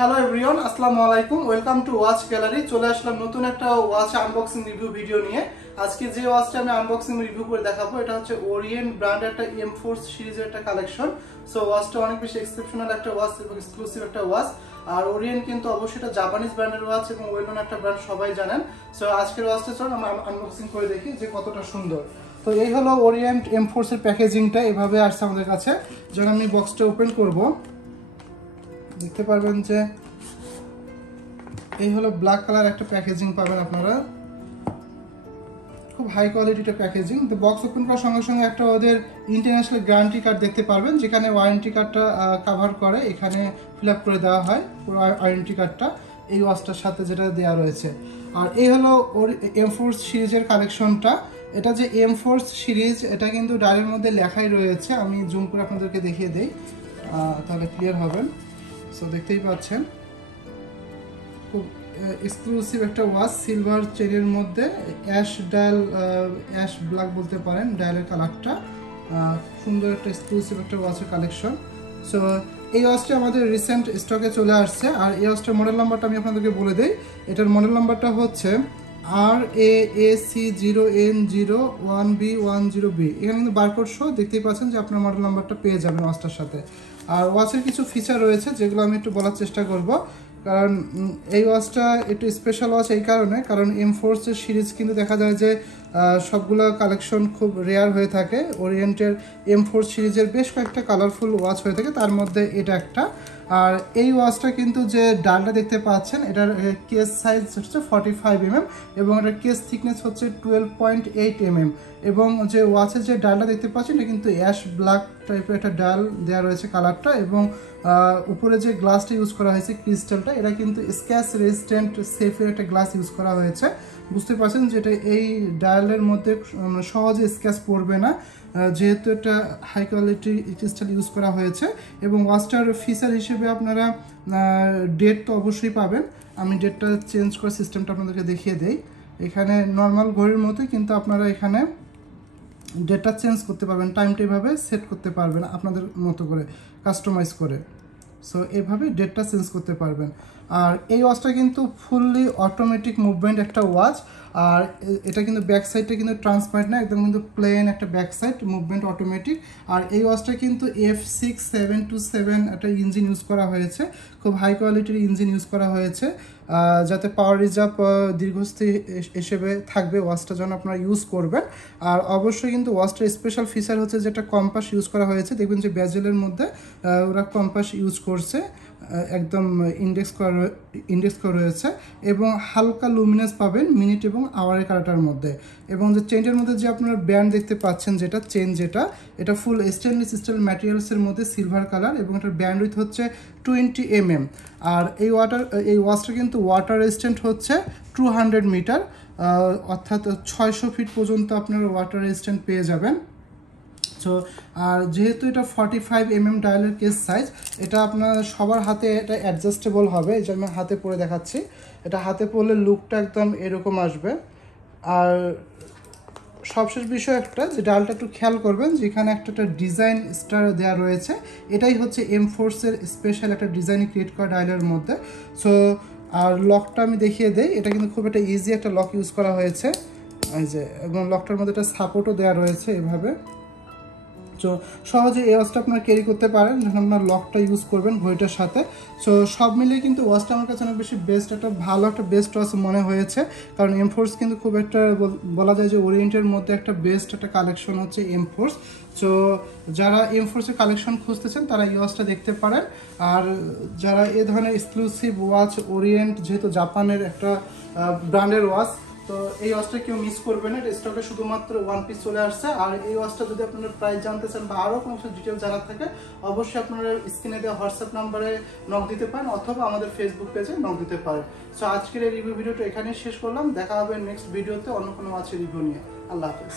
Hello everyone, আসসালামু আলাইকুম। Welcome to watch gallery. চলে আসলাম নতুন একটা ওয়াচ আনবক্সিং রিভিউ ভিডিও নিয়ে। আজকে যে ওয়াচটা আমি আনবক্সিং রিভিউ করে দেখাবো এটা হচ্ছে ওরিয়েন্ট ব্র্যান্ডের একটা M4 সিরিজের একটা কালেকশন। সো ওয়াচটা অনেক বেশি এক্সেপশনাল একটা ওয়াচ এবং এক্সক্লুসিভ একটা ওয়াচ। আর ওরিয়েন্ট কিন্তু অবশ্যই এটা জাপানিজ ব্র্যান্ডের ওয়াচ এবং ওয়েল নোন একটা ব্র্যান্ড, সবাই জানেন। সো আজকের ওয়াচটা চলুন আমরা আনবক্সিং করে দেখি যে কতটা সুন্দর। তো এই হলো ওরিয়েন্ট M4 এর প্যাকেজিংটা, এভাবে আসছে আমাদের কাছে। যখন আমি বক্সটা ওপেন করব দেখতে পারবেন যে এই হলো ব্ল্যাক কালার একটা প্যাকেজিং পাবেন আপনারা, খুব হাই কোয়ালিটির প্যাকেজিং। তো বক্স ওপেন করার সঙ্গে সঙ্গে একটা ওদের ইন্টারন্যাশনাল গ্যারান্টি কার্ড দেখতে পারবেন, যেখানে ওয়ারেন্টি কার্ডটা কভার করে, এখানে ফিল আপ করে দেওয়া হয় পুরো ওয়ারেন্টি কার্ডটা এই ওয়াচটার সাথে যেটা দেওয়া রয়েছে। আর এই হলো M4 সিরিজের কালেকশনটা। এটা যে M4 সিরিজ এটা কিন্তু ডায়ের মধ্যে লেখাই রয়েছে, আমি জুম করে আপনাদেরকে দেখিয়ে দেই তাহলে ক্লিয়ার হবেন। সো দেখতেই পাচ্ছেন খুব এক্সক্লুসিভ একটা ওয়াচ, সিলভার চেনের মধ্যে অ্যাশ ডায়াল, অ্যাশ ব্ল্যাক বলতে পারেন ডায়ালের কালারটা। সুন্দর একটা এক্সক্লুসিভ একটা ওয়াচের কালেকশন। সো এই ওয়াচটা আমাদের রিসেন্ট স্টকে চলে আসছে। আর এই ওয়াচটার মডেল নাম্বারটা আমি আপনাদেরকে বলে দিই। এটার মডেল নাম্বারটা হচ্ছে RA-AC0N01B10B। এখানে কিন্তু বারকোড শো, দেখতেই পাচ্ছেন যে আপনার মডেল নাম্বারটা পেয়ে যাবেন ওয়াচটার সাথে। আর ওয়াচের কিছু ফিচার রয়েছে যেগুলো আমি একটু বলার চেষ্টা করব, কারণ এই ওয়াচটা একটু স্পেশাল ওয়াচ এই কারণে, কারণ M4 সিরিজ কিন্তু দেখা যায় যে সবগুলো কালেকশন খুব রেয়ার হয়ে থাকে। ওরিয়েন্টের M4 সিরিজের বেশ কয়েকটা কালারফুল ওয়াচ হয়ে থাকে, তার মধ্যে এটা একটা। আর এই ওয়াচটা কিন্তু যে ডালটা দেখতে পাচ্ছেন এটার কেস সাইজ হচ্ছে 45 mm এবং এটার কেস থিকনেস হচ্ছে 12.8 mm। এবং যে ওয়াচের যে ডালটা দেখতে পাচ্ছেন এটা কিন্তু অ্যাশ ব্ল্যাক টাইপের একটা ডাল দেওয়া রয়েছে কালারটা। এবং উপরে যে গ্লাসটা ইউজ করা হয়েছে ক্রিস্টালটা, এটা কিন্তু স্ক্র্যাচ রেজিস্ট্যান্ট সেফের একটা গ্লাস ইউজ করা হয়েছে। বুঝতে পারছেন যেটা এই ডায়ালের মধ্যে সহজে স্ক্র্যাচ পড়বে না, যেহেতু এটা হাই কোয়ালিটি ক্রিস্টাল ইউজ করা হয়েছে। এবং ওয়াচটার ফিচার হিসেবে আপনারা ডেট তো অবশ্যই পাবেন। আমি ডেটটা চেঞ্জ করার সিস্টেমটা আপনাদেরকে দেখিয়ে দেই। এখানে নর্মাল ঘড়ির মতোই কিন্তু আপনারা এখানে ডেটটা চেঞ্জ করতে পারবেন, টাইমটা এভাবে সেট করতে পারবেন আপনাদের মতো করে কাস্টমাইজ করে। সো এভাবে ডেটটা চেঞ্জ করতে পারবেন। আর এই ওয়াচটা কিন্তু ফুললি অটোমেটিক মুভমেন্ট একটা ওয়াচ। আর এটা কিন্তু ব্যাক সাইডটা কিন্তু ট্রান্সপারেন্ট না, একদম কিন্তু প্লেন একটা ব্যাক সাইড, মুভমেন্ট অটোমেটিক। আর এই ওয়াচটা কিন্তু F6727 একটা ইঞ্জিন ইউজ করা হয়েছে, খুব হাই কোয়ালিটির ইঞ্জিন ইউজ করা হয়েছে, যাতে পাওয়ার রিজার্ভ দীর্ঘস্থায়ী হিসেবে থাকবে ওয়াচটা যখন আপনারা ইউজ করবেন। আর অবশ্যই কিন্তু ওয়াচটার স্পেশাল ফিচার হচ্ছে যেটা কম্পাস ইউজ করা হয়েছে, দেখবেন যে ব্যাজেলের মধ্যে ওরা কম্পাস ইউজ করছে, একদম ইন্ডেক্স করা রয়েছে। এবং হালকা লুমিনাস পাবেন মিনিট এবং আওয়ারের কালারটার মধ্যে। এবং যে চেনটার মধ্যে যে আপনারা ব্যান্ড দেখতে পাচ্ছেন, যেটা চেন এটা ফুল স্টেনলেস স্টিল ম্যাটেরিয়ালসের মধ্যে সিলভার কালার, এবং এটার ব্যান্ড উইথ হচ্ছে 20 mm। আর এই ওয়াচটা কিন্তু ওয়াটার রেজিস্ট্যান্ট হচ্ছে 200 মিটার, অর্থাৎ 600 ফিট পর্যন্ত আপনারা ওয়াটার রেজিস্ট্যান্ট পেয়ে যাবেন। সো আর যেহেতু এটা 45 mm ডায়ালের কেস সাইজ, এটা আপনার সবার হাতে এটা অ্যাডজাস্টেবল হবে। এই যে আমি হাতে পরে দেখাচ্ছি, এটা হাতে পরলে লুকটা একদম এরকম আসবে। আর সবশেষ বিষয় একটা যে ডায়ালটা একটু খেয়াল করবেন, যেখানে একটা ডিজাইন স্টার দেওয়া রয়েছে, এটাই হচ্ছে M4 এর স্পেশাল একটা ডিজাইন ক্রিয়েট করা ডায়ালের মধ্যে। সো আর লকটা আমি দেখিয়ে দেই, এটা কিন্তু খুব একটা ইজি একটা লক ইউজ করা হয়েছে, এই যে, এবং লকটার মধ্যে একটা সাপোর্টও দেওয়া রয়েছে এভাবে। তো সহজে এই ওয়াচটা আপনারা ক্যারি করতে পারেন যখন আপনার লকটা ইউজ করবেন ঘড়িটার সাথে। সো সব মিলিয়ে কিন্তু ওয়াচটা আমার কাছে অনেক বেশি বেস্ট, একটা ভালো একটা বেস্ট ওয়াচ মনে হয়েছে। কারণ M4 কিন্তু খুব একটা বলা যায় যে ওরিয়েন্টের মধ্যে একটা বেস্ট একটা কালেকশন হচ্ছে M4। সো যারা M4 এর কালেকশন খুঁজতেছেন তারা এই ওয়াচটা দেখতে পারেন। আর যারা এই ধরনের এক্সক্লুসিভ ওয়াচ, ওরিয়েন্ট যেহেতু জাপানের একটা ব্র্যান্ডের ওয়াচ, তো এই ওয়াচটা কেউ মিস করবে না। এটা স্টকে শুধুমাত্র 1 পিস চলে আসছে। আর এই ওয়াচটা যদি আপনারা প্রাইস জানতে চান বা আরও কোনো কিছু ডিটেল জানার থাকে, অবশ্যই আপনারা স্ক্রিনে দেওয়া হোয়াটসঅ্যাপ নাম্বারে নক দিতে পারেন অথবা আমাদের ফেসবুক পেজে নক দিতে পারেন। সো আজকের এই রিভিউ ভিডিওটা এখানেই শেষ করলাম। দেখা হবে নেক্সট ভিডিওতে অন্য কোনো ওয়াচের রিভিউ নিয়ে। আল্লাহ হাফেজ।